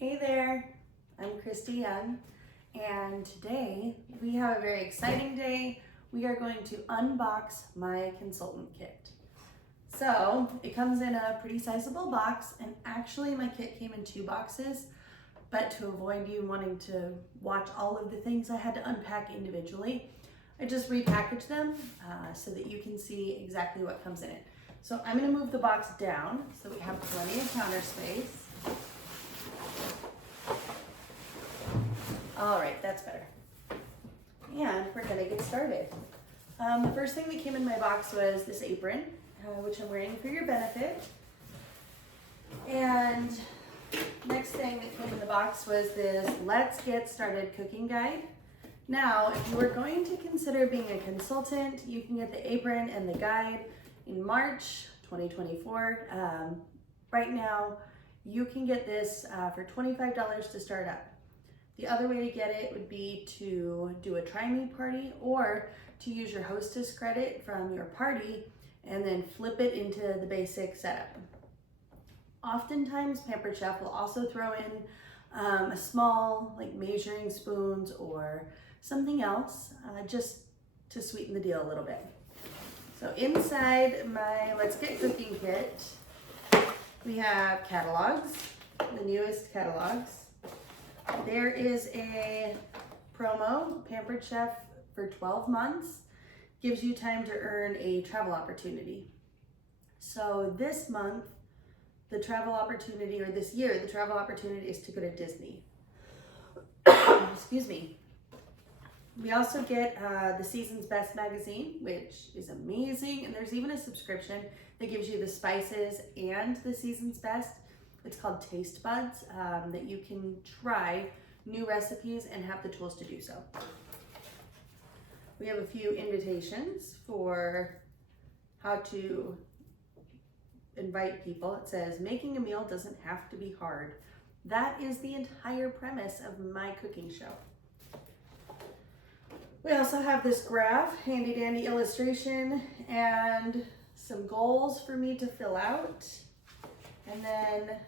Hey there, I'm Christy Young, and today we have a very exciting day. We are going to unbox my consultant kit. So it comes in a pretty sizable box, and actually my kit came in 2 boxes, but to avoid you wanting to watch all of the things I had to unpack individually, I just repackaged them so that you can see exactly what comes in it. So I'm going to move the box down so we have plenty of counter space. All right, that's better. And we're gonna get started. The first thing that came in my box was this apron, which I'm wearing for your benefit. And next thing that came in the box was this Let's Get Started cooking guide. Now, if you are going to consider being a consultant, you can get the apron and the guide in March 2024. Right now, you can get this for $25 to start up. The other way to get it would be to do a try me party or to use your hostess credit from your party and then flip it into the basic setup. Oftentimes Pampered Chef will also throw in a small like measuring spoons or something else just to sweeten the deal a little bit. So inside my Let's Get Cooking kit, we have catalogs, the newest catalogs. There is a promo, Pampered Chef for 12 months, gives you time to earn a travel opportunity. So this month, the travel opportunity, or this year, the travel opportunity is to go to Disney. Excuse me. We also get the Season's Best magazine, which is amazing. And there's even a subscription that gives you the spices and the Season's Best. It's called Taste Buds, that you can try new recipes and have the tools to do so. We have a few invitations for how to invite people. It says, making a meal doesn't have to be hard. That is the entire premise of my cooking show. We also have this graph, handy dandy illustration, and some goals for me to fill out. And then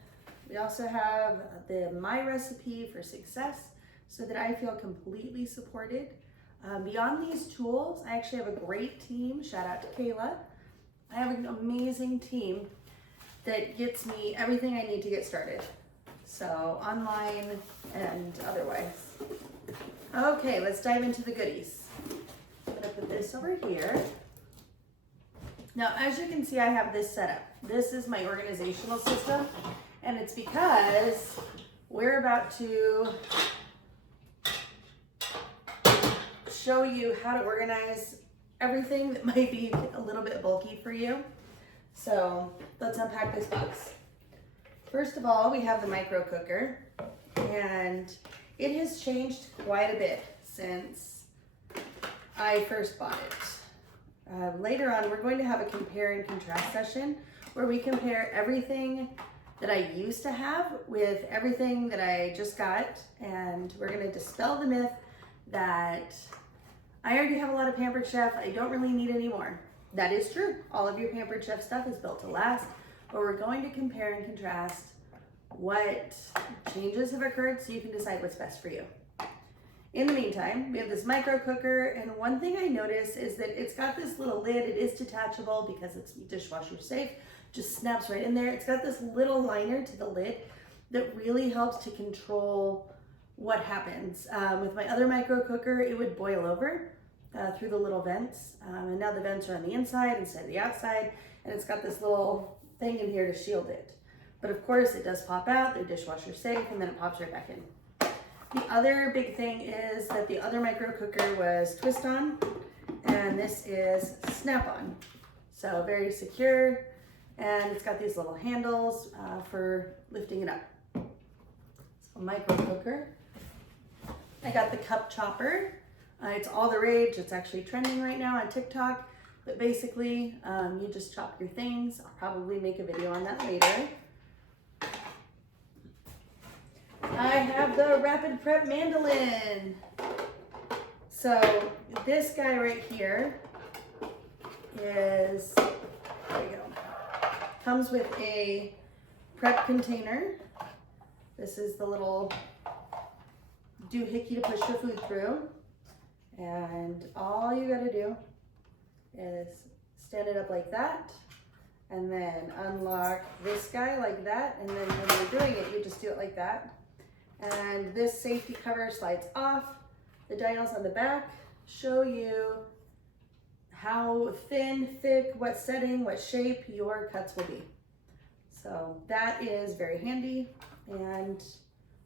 we also have the My Recipe for Success so that I feel completely supported. Beyond these tools, I actually have a great team. Shout out to Kayla. I have an amazing team that gets me everything I need to get started. So online and otherwise. Okay, let's dive into the goodies. I'm gonna put this over here. Now, as you can see, I have this set up. This is my organizational system, and it's because we're about to show you how to organize everything that might be a little bit bulky for you. So let's unpack this box. First of all, we have the micro cooker, and it has changed quite a bit since I first bought it. Later on, we're going to have a compare and contrast session where we compare everything that I used to have with everything that I just got, and we're going to dispel the myth that I already have a lot of Pampered Chef, I don't really need any more. That is true. All of your Pampered Chef stuff is built to last, but we're going to compare and contrast what changes have occurred so you can decide what's best for you. In the meantime, we have this micro cooker, and one thing I noticed is that it's got this little lid. It is detachable because it's dishwasher safe, just snaps right in there. It's got this little liner to the lid that really helps to control what happens. With my other micro cooker, it would boil over through the little vents, and now the vents are on the inside instead of the outside, and it's got this little thing in here to shield it. But of course, it does pop out, they're dishwasher safe, and then it pops right back in. The other big thing is that the other micro cooker was twist on, and this is snap on. So very secure, and it's got these little handles for lifting it up. So micro cooker. I got the cup chopper. It's all the rage. It's actually trending right now on TikTok. But basically, you just chop your things. I'll probably make a video on that later. I have the Rapid Prep Mandolin. So this guy right here is, there we go, comes with a prep container This is the little doohickey to push your food through. And all you gotta do is stand it up like that, and then unlock this guy like that, and then when you're doing it, you just do it like that. And this safety cover slides off. The dials on the back show you how thin, thick, what setting, what shape your cuts will be. So that is very handy and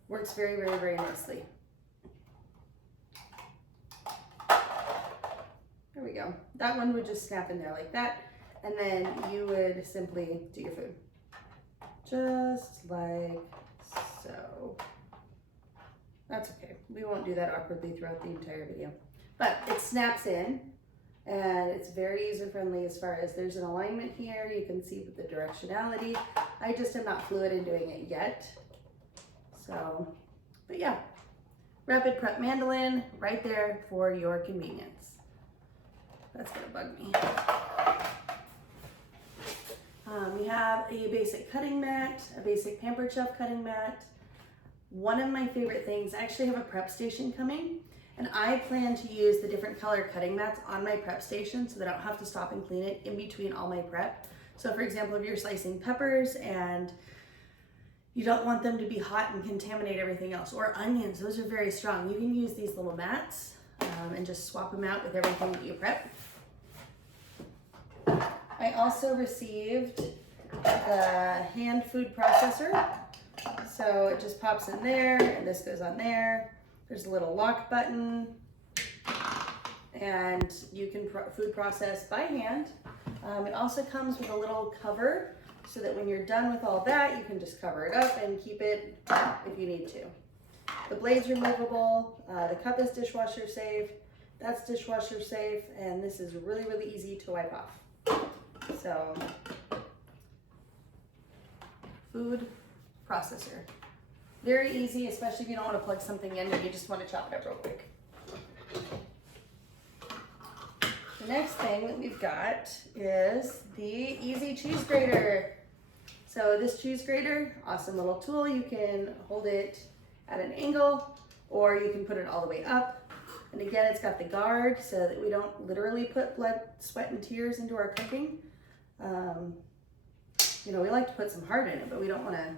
works very, very, very nicely. There we go. That one would just snap in there like that, and then you would simply do your food. Just like so. That's okay. We won't do that awkwardly throughout the entire video. But it snaps in, and it's very user-friendly as far as there's an alignment here. You can see the directionality. I just am not fluid in doing it yet. So, but yeah. Rapid Prep Mandolin right there for your convenience. That's gonna bug me. We have a basic cutting mat, a basic Pampered Chef cutting mat. One of my favorite things, I actually have a prep station coming, and I plan to use the different color cutting mats on my prep station so that I don't have to stop and clean it in between all my prep. So for example, if you're slicing peppers and you don't want them to be hot and contaminate everything else, or onions, those are very strong. You can use these little mats and just swap them out with everything that you prep. I also received the hand food processor. So it just pops in there, and this goes on there. There's a little lock button, and you can food process by hand. It also comes with a little cover so that when you're done with all that, you can just cover it up and keep it if you need to. The blade's removable, the cup is dishwasher safe, that's dishwasher safe, and this is really, really easy to wipe off. So, food processor. Very easy, especially if you don't want to plug something in and you just want to chop it up real quick. The next thing that we've got is the Easy Cheese Grater. So this cheese grater, awesome little tool. You can hold it at an angle, or you can put it all the way up. And again, it's got the guard so that we don't literally put blood, sweat, and tears into our cooking. You know, we like to put some heart in it, but we don't want to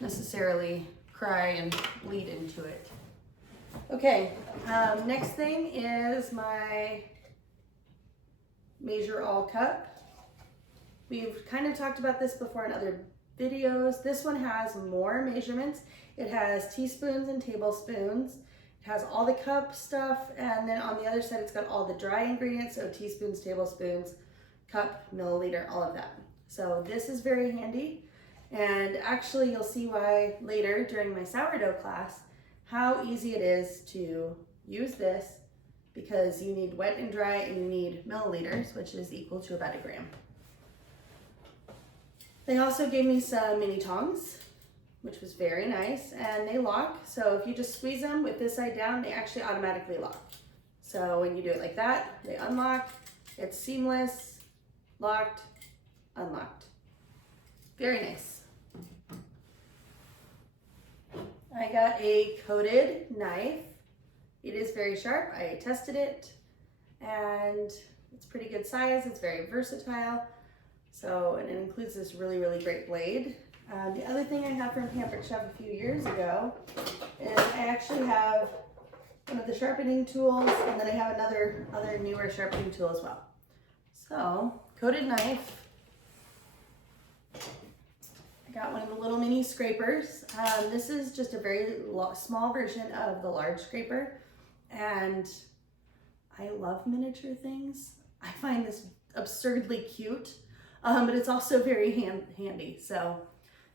necessarily cry and bleed into it. Okay, next thing is my Measure All cup. We've kind of talked about this before in other videos. This one has more measurements. It has teaspoons and tablespoons. It has all the cup stuff, and then on the other side it's got all the dry ingredients, so teaspoons, tablespoons, cup, milliliter, all of that. So this is very handy, and actually you'll see why later during my sourdough class, how easy it is to use this, because you need wet and dry and you need milliliters, which is equal to about 1 gram. They also gave me some mini tongs, which was very nice, and they lock. So if you just squeeze them with this side down, they actually automatically lock. So when you do it like that, they unlock. It's seamless, locked, unlocked. Very nice. I got a coated knife. It is very sharp. I tested it, and it's pretty good size. It's very versatile. So, and it includes this really, really great blade. The other thing I have from Pampered Chef a few years ago is I actually have one of the sharpening tools, and then I have other newer sharpening tool as well. So, coated knife. I got one of the little mini scrapers. This is just a very small version of the large scraper, and I love miniature things. I find this absurdly cute, but it's also very handy. So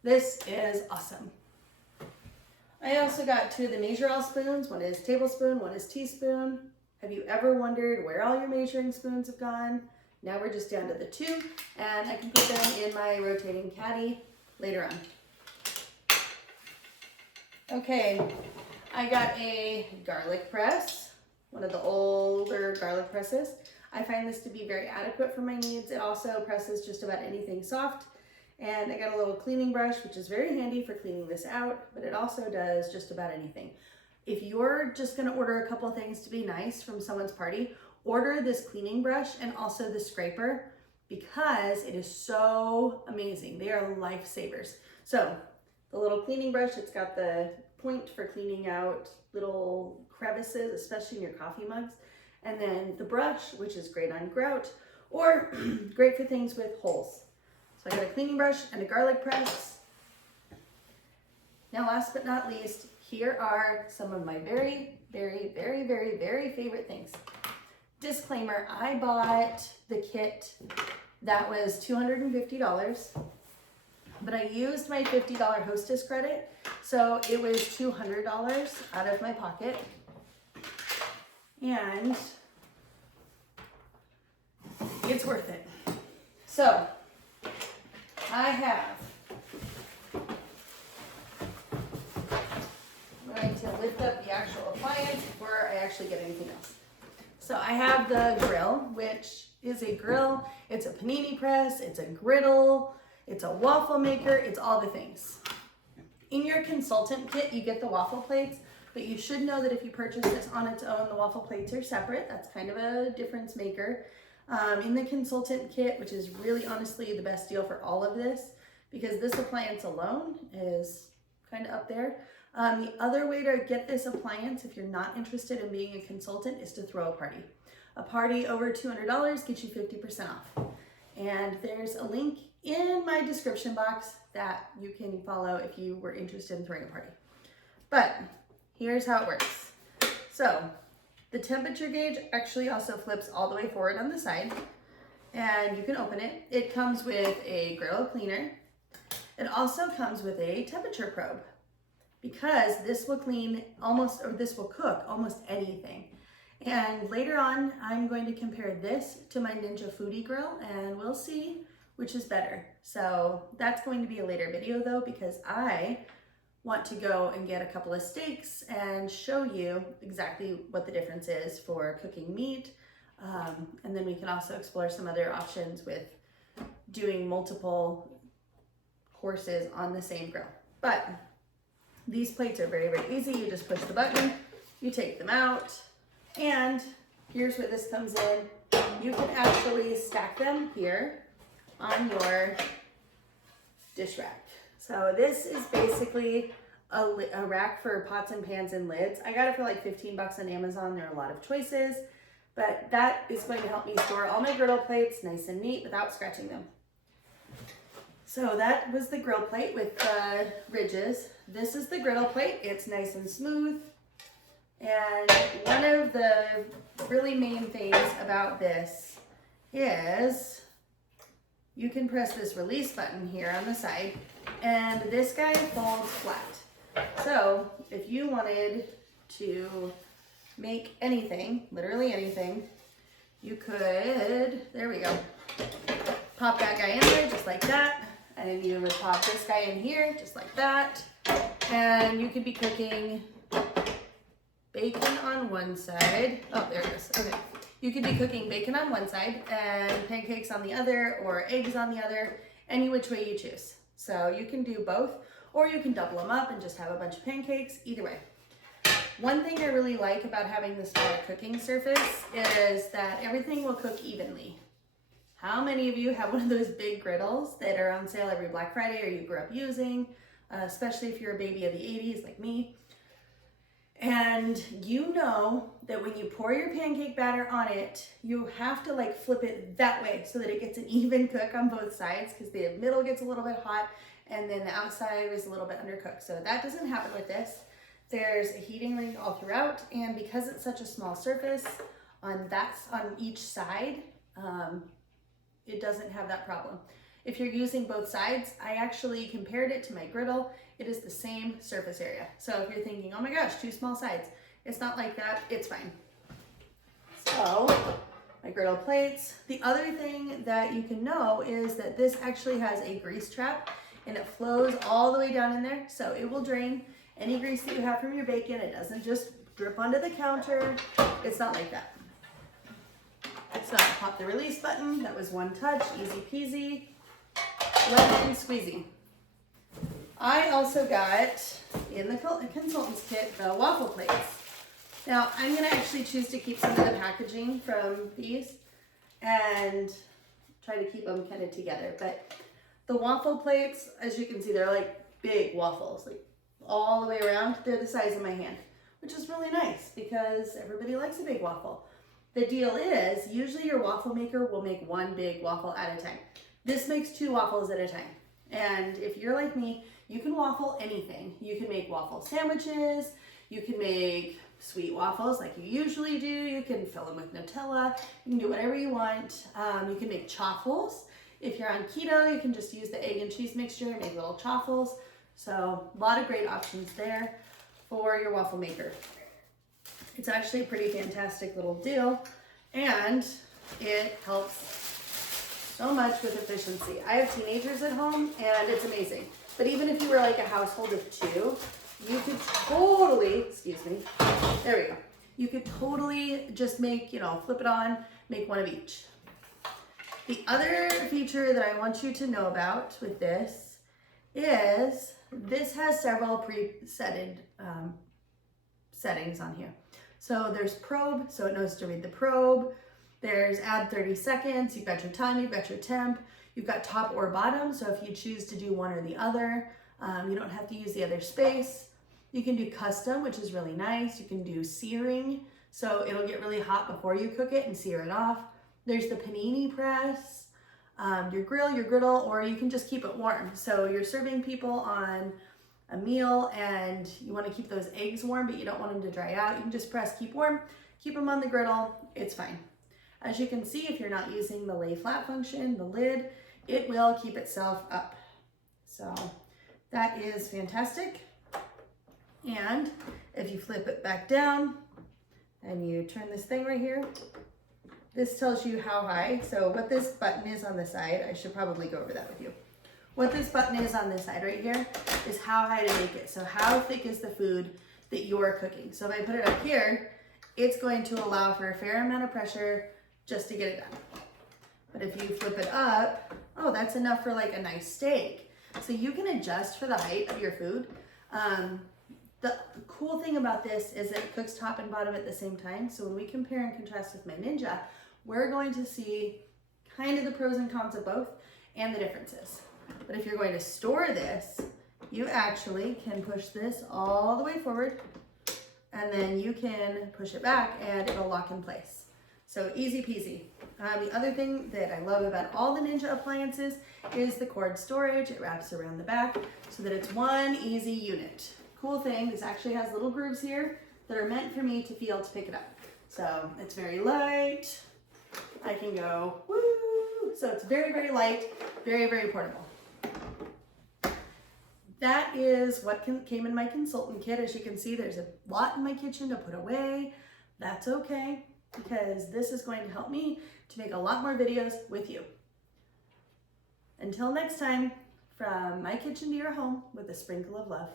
this is awesome. I also got 2 of the Measure All spoons. One is tablespoon, one is teaspoon. Have you ever wondered where all your measuring spoons have gone? Now we're just down to the 2, and I can put them in my rotating caddy later on. Okay, I got a garlic press, one of the older garlic presses. I find this to be very adequate for my needs. It also presses just about anything soft, And I got a little cleaning brush, which is very handy for cleaning this out, but it also does just about anything. If you're just gonna order a couple things to be nice from someone's party, order this cleaning brush and also the scraper, because it is so amazing. They are lifesavers. So the little cleaning brush, it's got the point for cleaning out little crevices, especially in your coffee mugs. And then the brush, which is great on grout or great for things with holes. So I got a cleaning brush and a garlic press. Now, last but not least, here are some of my very, very, very, very, very favorite things. Disclaimer, I bought the kit that was $250, but I used my $50 Hostess credit, so it was $200 out of my pocket. And it's worth it. So I have, I'm going to lift up the actual appliance before I actually get anything else. So I have the grill, which is a grill, it's a panini press, it's a griddle, it's a waffle maker, it's all the things. In your consultant kit, you get the waffle plates, but you should know that if you purchase this on its own, the waffle plates are separate. That's kind of a difference maker. In the consultant kit, which is really honestly the best deal for all of this, because this appliance alone is kind of up there. The other way to get this appliance, if you're not interested in being a consultant, is to throw a party. A party over $200 gets you 50% off. And there's a link in my description box that you can follow if you were interested in throwing a party. But here's how it works. So the temperature gauge actually also flips all the way forward on the side, and you can open it. It comes with a griddle cleaner. It also comes with a temperature probe, because this will this will cook almost anything. And later on, I'm going to compare this to my Ninja Foodi grill, and we'll see which is better. So that's going to be a later video though, because I want to go and get a couple of steaks and show you exactly what the difference is for cooking meat. And then we can also explore some other options with doing multiple courses on the same grill. But these plates are very, very easy. You just push the button, you take them out, and here's where this comes in. You can actually stack them here on your dish rack. So this is basically a rack for pots and pans and lids. I got it for like 15 bucks on Amazon. There are a lot of choices, but that is going to help me store all my griddle plates nice and neat without scratching them. So that was the grill plate with the ridges. This is the griddle plate. It's nice and smooth. And one of the really main things about this is you can press this release button here on the side, and this guy folds flat. So if you wanted to make anything, literally anything, you could, there we go, pop that guy in there just like that, and you would pop this guy in here just like that, and you could be cooking bacon on one side. Oh, there it is. Okay. You could be cooking bacon on one side and pancakes on the other, or eggs on the other, any which way you choose. So you can do both, or you can double them up and just have a bunch of pancakes, either way. One thing I really like about having this smaller cooking surface is that everything will cook evenly. How many of you have one of those big griddles that are on sale every Black Friday, or you grew up using, especially if you're a baby of the 80s like me? And you know that when you pour your pancake batter on it, you have to like flip it that way so that it gets an even cook on both sides, because the middle gets a little bit hot and then the outside is a little bit undercooked. So that doesn't happen with this. There's a heating ring all throughout, and because it's such a small surface on each side, it doesn't have that problem. If you're using both sides, I actually compared it to my griddle. It is the same surface area. So if you're thinking, oh my gosh, two small sides, it's not like that, it's fine. So my griddle plates. The other thing that you can know is that this actually has a grease trap, and it flows all the way down in there. So it will drain any grease that you have from your bacon. It doesn't just drip onto the counter. It's not like that. So pop the release button. That was one touch, easy peasy. lemon squeezy. I also got, in the consultant's kit, the waffle plates. Now, I'm going to actually choose to keep some of the packaging from these and try to keep them kind of together. But the waffle plates, as you can see, they're like big waffles, like all the way around. They're the size of my hand, which is really nice because everybody likes a big waffle. The deal is, usually your waffle maker will make one big waffle at a time. This makes 2 waffles at a time. And if you're like me, you can waffle anything. You can make waffle sandwiches, you can make sweet waffles like you usually do, you can fill them with Nutella, you can do whatever you want. You can make chaffles. If you're on keto, you can just use the egg and cheese mixture and make little chaffles. So a lot of great options there for your waffle maker. It's actually a pretty fantastic little deal, and it helps so much with efficiency. I have teenagers at home and it's amazing. But even if you were like a household of 2, you could totally, excuse me, there we go. You could totally just make, flip it on, make one of each. The other feature that I want you to know about with this is this has several presetted settings on here. So there's probe, so it knows to read the probe. There's add 30 seconds, you've got your time, you've got your temp, you've got top or bottom, so if you choose to do one or the other, you don't have to use the other space. You can do custom, which is really nice. You can do searing, so it'll get really hot before you cook it and sear it off. There's the panini press, your grill, your griddle, or you can just keep it warm. So you're serving people on a meal and you want to keep those eggs warm, but you don't want them to dry out. You can just press keep warm, keep them on the griddle, it's fine. As you can see, if you're not using the lay flat function, the lid, it will keep itself up. So that is fantastic. And if you flip it back down and you turn this thing right here, this tells you how high. So what this button is on the side, I should probably go over that with you. What this button is on this side right here is how high to make it. So how thick is the food that you're cooking. So if I put it up here, it's going to allow for a fair amount of pressure just to get it done. But if you flip it up, oh, that's enough for like a nice steak. So you can adjust for the height of your food. The cool thing about this is that it cooks top and bottom at the same time. So when we compare and contrast with my Ninja, we're going to see kind of the pros and cons of both and the differences. But if you're going to store this, you actually can push this all the way forward and then you can push it back and it'll lock in place. So easy peasy. The other thing that I love about all the Ninja appliances is the cord storage. It wraps around the back so that it's one easy unit. Cool thing, this actually has little grooves here that are meant for me to feel to pick it up. So it's very light. I can go, woo! So it's very, very light, very, very portable. That is what came in my consultant kit. As you can see, there's a lot in my kitchen to put away. That's okay, because this is going to help me to make a lot more videos with you. Until next time, from my kitchen to your home with a sprinkle of love.